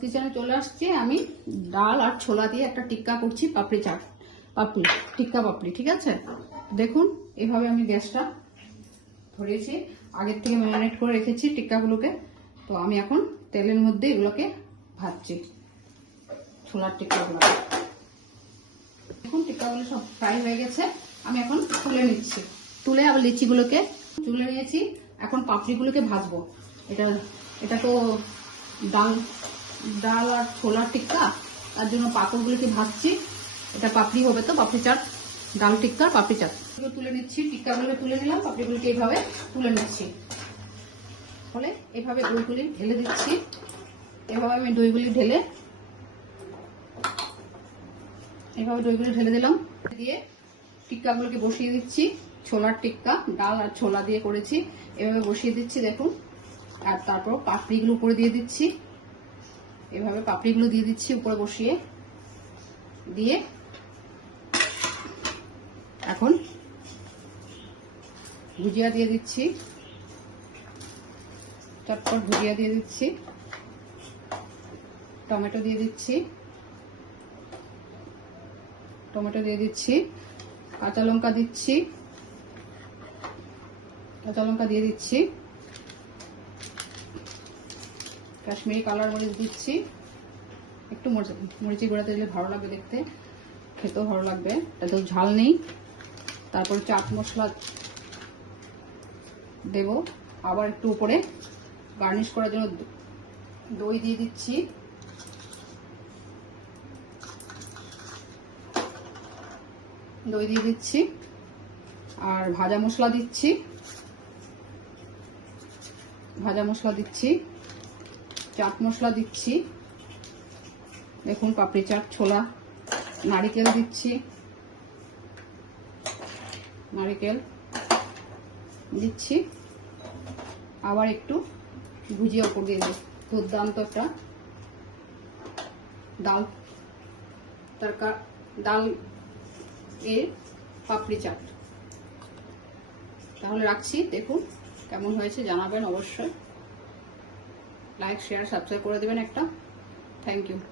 কিচেনে চলে আসছি। আমি ডাল আর ছোলা দিয়ে একটা টিক্কা করছি, পাপড়ি চাট, টিক্কা পাপড়ি। ঠিক আছে, দেখুন এভাবে আমি গ্যাসটা ধরিয়েছি, আগের থেকে ম্যারিনেট করে রেখেছি টিক্কাগুলোকে। তো আমি এখন তেলের মধ্যে এগুলোকে ভাজছি, ছোলার টিক্কাগুলোকে। দেখুন টিক্কাগুলো সব ফ্রাই হয়ে গেছে, আমি এখন তুলে নিচ্ছি। তুলে আবার লিচিগুলোকে তুলে নিয়েছি। এখন পাপড়িগুলোকে ভাজবো। এটা তো ডাল আর ছোলার টিক্কা, তার জন্য পাপড়গুলোকে ভাজছি। এটা পাপড়ি হবে, তো পাপড়ি চাট, ডাল টিক্কা পাপড়ি চাট। তুলে নিচ্ছি, টিক্কাগুলোকে তুলে নিলাম, পাপড়িগুলোকে এইভাবে তুলে নিচ্ছি। ফলে এভাবে দইগুলি ঢেলে দিচ্ছি। এভাবে আমি দইগুলি ঢেলে দিলাম। দিয়ে টিক্কাগুলোকে বসিয়ে দিচ্ছি। ছোলার টিক্কা, ডাল আর ছোলা দিয়ে করেছি, এভাবে বসিয়ে দিচ্ছি দেখুন। আর তারপর পাপড়িগুলো উপরে দিয়ে দিচ্ছি, এভাবে পাপড়িগুলো দিয়ে দিচ্ছি উপরে বসিয়ে দিয়ে। এখন ভুজিয়া দিয়ে দিচ্ছি, চটপট ভুজিয়া দিয়ে দিচ্ছি, টমেটো দিয়ে দিচ্ছি, কাঁচা লঙ্কা দিয়ে দিচ্ছি, কাশ্মীরি কালার মরিচ দিচ্ছি, একটু মরিচি গুঁড়াতে দিলে ভালো লাগবে দেখতে, খেতেও ভালো লাগবে, তাতেও ঝাল নেই। তারপর চাট মশলা দেব, আবার একটু উপরে গার্নিশ করার জন্য দই দিয়ে দিচ্ছি। আর ভাজা মশলা দিচ্ছি, চাট মশলা দিচ্ছি। দেখুন পাপড়ি চাট, ছোলা, নারিকেল দিচ্ছি, আবার একটু ভুজিয়া উপর দিয়ে দিই। দুর্দান্ত একটা ডাল এর পাপড়ি চাট। তাহলে রাখছি, দেখুন কেমন হয়েছে জানাবেন অবশ্যই। লাইক, শেয়ার, সাবস্ক্রাইব করে দেবেন একটা। Thank you.